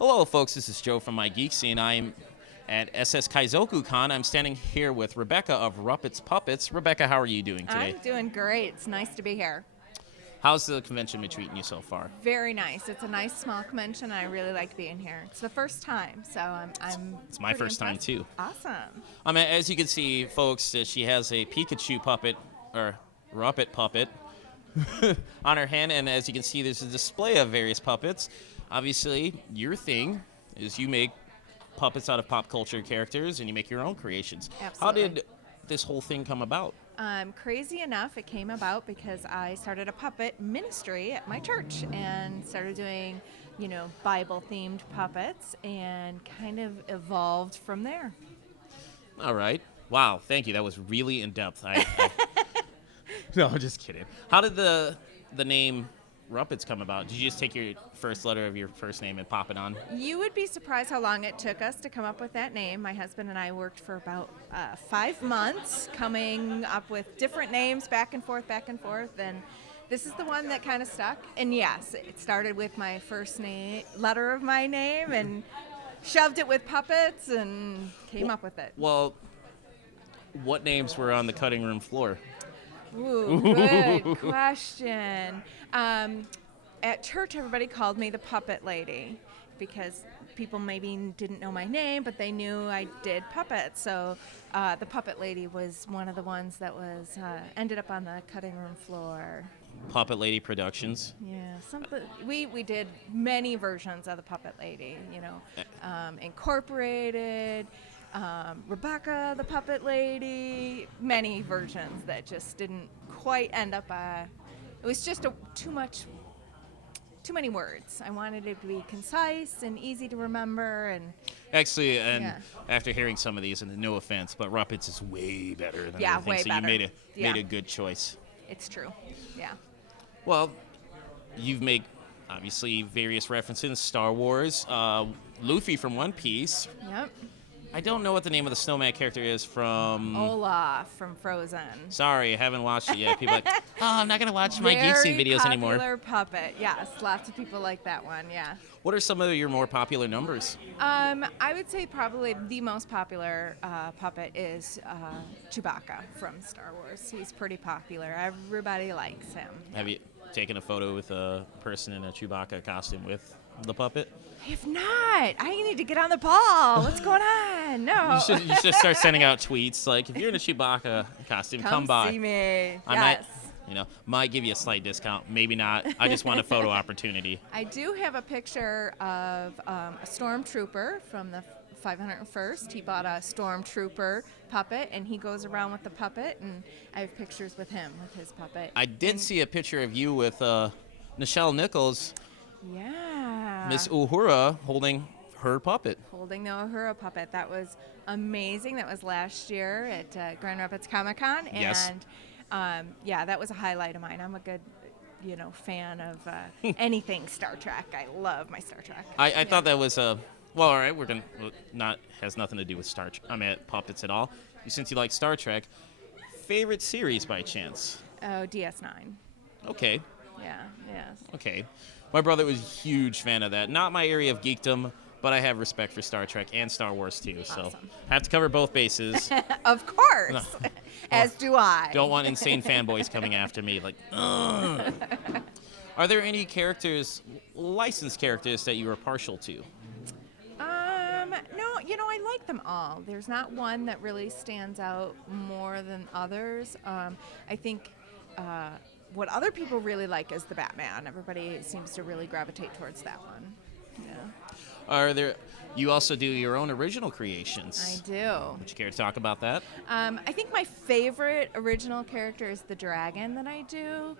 Hello, folks. This is Joe from MIGeekScene. I'm at Kaizoku Con. I'm standing here with Rebecca of Ruppits Puppets. Rebecca, how are you doing today? I'm doing great. It's nice to be here. How's the convention been treating you so far? Very nice. It's a nice small convention. I really like being here. It's the first time, so I'm It's my first time, too. Awesome. As you can see, folks, she has a Pikachu puppet, or Ruppet puppet, on her hand. And as you can see, there's a display of various puppets. Obviously, your thing is you make puppets out of pop culture characters, and you make your own creations. Absolutely. How did this whole thing come about? Crazy enough, it came about because I started a puppet ministry at my church and started doing, Bible-themed puppets and kind of evolved from there. All right. Wow. Thank you. That was really in depth. No, I'm just kidding. How did the name Ruppets come about? Did you just take your first letter of your first name and pop it on? You would be surprised how long it took us to come up with that name. My husband and I worked for about 5 months coming up with different names back and forth, and this is the one that kind of stuck. And yes, it started with my first letter of my name and shoved it with puppets and came up with it. Well, what names were on the cutting room floor? Ooh, good question. At church, everybody called me the Puppet Lady because people maybe didn't know my name, but they knew I did puppets. So the Puppet Lady was one of the ones that was ended up on the cutting room floor. Puppet Lady Productions. Yeah, something. We did many versions of the Puppet Lady. Incorporated. Rebecca, the Puppet Lady, many versions that just didn't quite end up. It was just too many words. I wanted it to be concise and easy to remember. And actually, after hearing some of these, and no offense, but Ruppets is way better than everything. Way so better. You made a good choice. It's true. Yeah. Well, you've made obviously various references: Star Wars, Luffy from One Piece. Yep. I don't know what the name of the snowman character is from... Olaf from Frozen. Sorry, I haven't watched it yet. People are like, I'm not going to watch my MIGeekScene videos anymore. Very popular puppet, yes. Lots of people like that one, yeah. What are some of your more popular numbers? I would say probably the most popular puppet is Chewbacca from Star Wars. He's pretty popular. Everybody likes him. Have you taken a photo with a person in a Chewbacca costume with the puppet? I have not. I need to get on the ball. What's going on? No. You should start sending out tweets like, if you're in a Chewbacca costume, come by. See me. I might give you a slight discount. Maybe not. I just want a photo opportunity. I do have a picture of a stormtrooper from the 501st. He bought a stormtrooper puppet, and he goes around with the puppet, and I have pictures with him, with his puppet. I did see a picture of you with Nichelle Nichols. Yeah. Miss Uhura holding her puppet. Holding the Uhura puppet. That was amazing. That was last year at Grand Rapids Comic Con. And yes. That was a highlight of mine. I'm a good, fan of anything Star Trek. I love my Star Trek. I thought that was well, all right, has nothing to do with puppets at all. Since you like Star Trek, favorite series by chance? Oh, DS9. Okay. Yeah, yes. Okay. My brother was a huge fan of that. Not my area of geekdom, but I have respect for Star Trek and Star Wars too. So awesome. I have to cover both bases. Of course. As do I. Don't want insane fanboys coming after me like, ugh. Are there any licensed characters that you are partial to? No, I like them all. There's not one that really stands out more than others. I think what other people really like is the Batman. Everybody seems to really gravitate towards that one. Yeah. You also do your own original creations? I do. Would you care to talk about that? I think my favorite original character is the dragon that I do.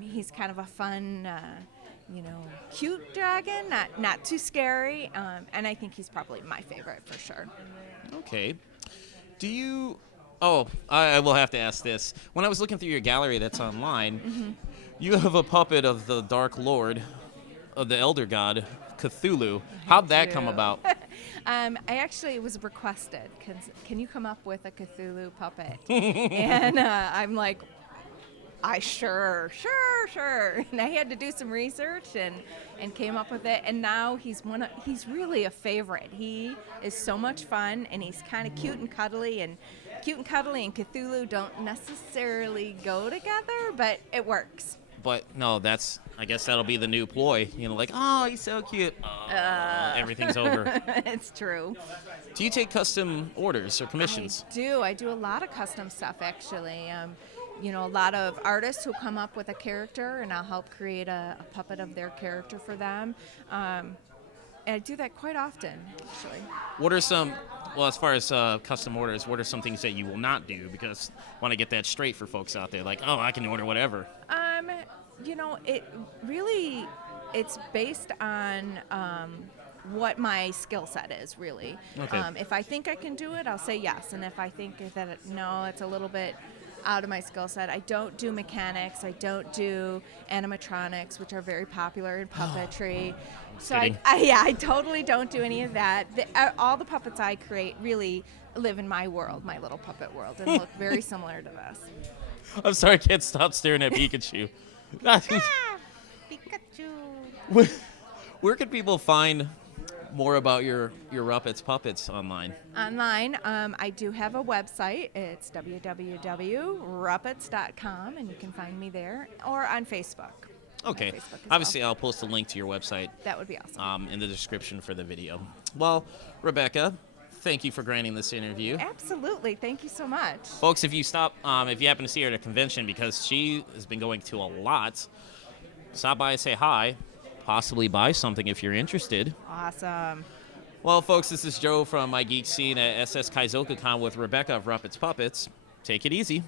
He's kind of a fun, cute dragon, not too scary, and I think he's probably my favorite for sure. Okay. Do you... Oh, I will have to ask this. When I was looking through your gallery that's online, you have a puppet of the Dark Lord, of the Elder God, Cthulhu. How'd that come about? I actually was requested. Can you come up with a Cthulhu puppet? And I'm like, Sure. And I had to do some research and came up with it. And now he's really a favorite. He is so much fun, and he's kind of cute and cuddly. And Cthulhu don't necessarily go together, but it works. But no, I guess that'll be the new ploy. Like, oh, he's so cute. Everything's over. It's true. Do you take custom orders or commissions? I do a lot of custom stuff, actually. A lot of artists who come up with a character, and I'll help create a puppet of their character for them. And I do that quite often, actually. What are some, as far as custom orders, what are some things that you will not do? Because I want to get that straight for folks out there. Like, oh, I can order whatever. It's based on what my skill set is, really. Okay. If I think I can do it, I'll say yes. And if I think that no, it's a little bit out of my skill set. I don't do mechanics. I don't do animatronics, which are very popular in puppetry. So I totally don't do any of that. All the puppets I create really live in my world, my little puppet world, and look very similar to this. I'm sorry, I can't stop staring at Pikachu. Pikachu. Where could people find more about your Ruppits Puppets online? Online, I do have a website. It's www.ruppits.com, and you can find me there, or on Facebook. Okay. Facebook Obviously, I'll post a link to your website. That would be awesome. In the description for the video. Well, Rebecca, thank you for granting this interview. Absolutely. Thank you so much. Folks, if you happen to see her at a convention, because she has been going to a lot, stop by and say hi. Possibly buy something if you're interested. Awesome. Well, folks, this is Joe from MIGeekScene at SS Kaizoku Con with Rebecca of Ruppits Puppets. Take it easy.